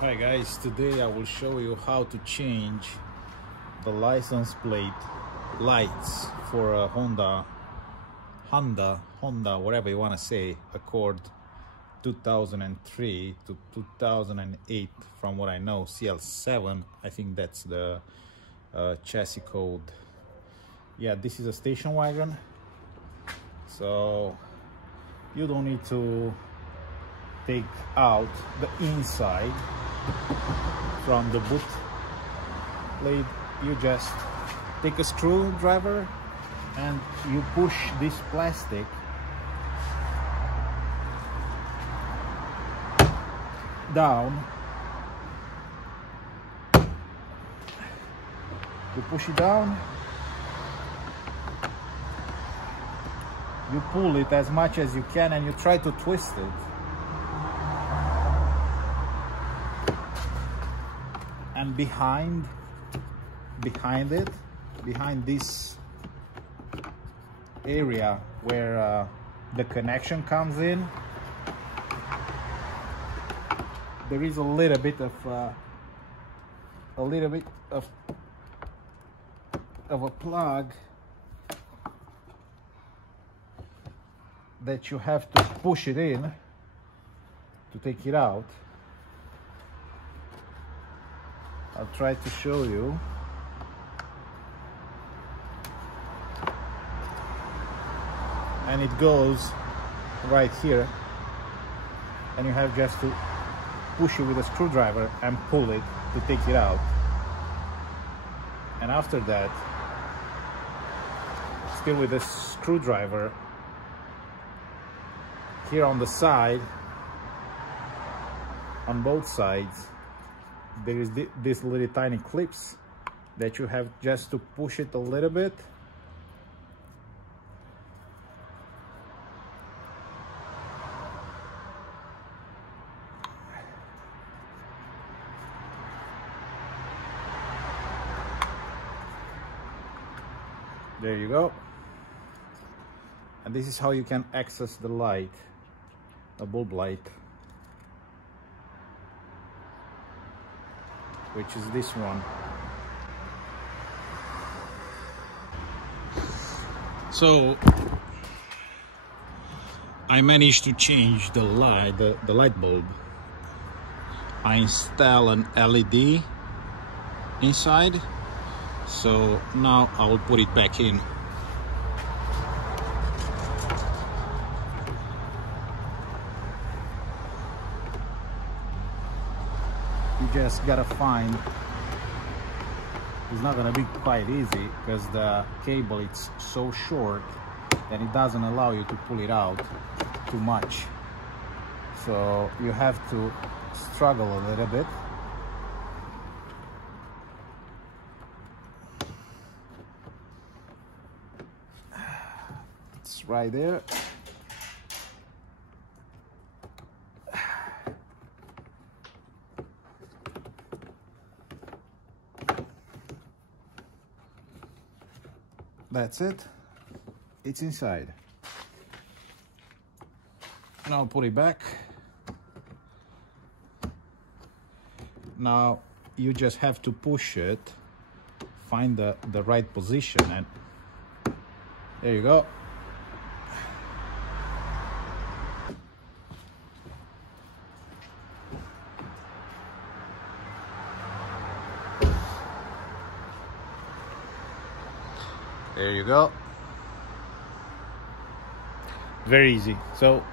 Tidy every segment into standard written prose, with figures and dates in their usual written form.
Hi guys, today I will show you how to change the license plate lights for a Honda, whatever you want to say, Accord 2003 to 2008. From what I know, CL7, I think that's the chassis code. Yeah, this is a station wagon, so you don't need to take out the inside from the boot plate. You just take a screwdriver and you push this plastic down. You push it down, you pull it as much as you can, and you try to twist it. And behind this area where the connection comes in, there is a little bit of a plug that you have to push it in to take it out. I'll try to show you. And it goes right here, and you have just to push it with a screwdriver and pull it to take it out. And after that, still with a screwdriver, here on the side, on both sides, there is these little tiny clips that you have just to push it a little bit. There you go. And this is how you can access the light, the bulb light, which is this one. So I managed to change the light, the light bulb. I install an LED inside, so now I will put it back in. You just gotta find, it's not gonna be quite easy because the cable it's so short that it doesn't allow you to pull it out too much, so you have to struggle a little bit. It's right there. That's it. It's inside. And I'll put it back. Now you just have to push it, find the right position, and there you go. There you go. Very easy. So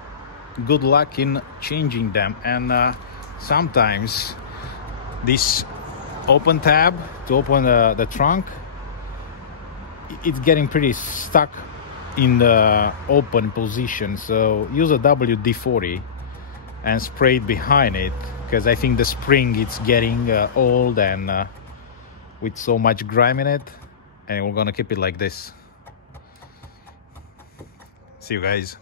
good luck in changing them. And sometimes this open tab to open the trunk, it's getting pretty stuck in the open position, so use a WD-40 and spray it behind it, because I think the spring it's getting old and with so much grime in it. And we're gonna keep it like this. See you guys.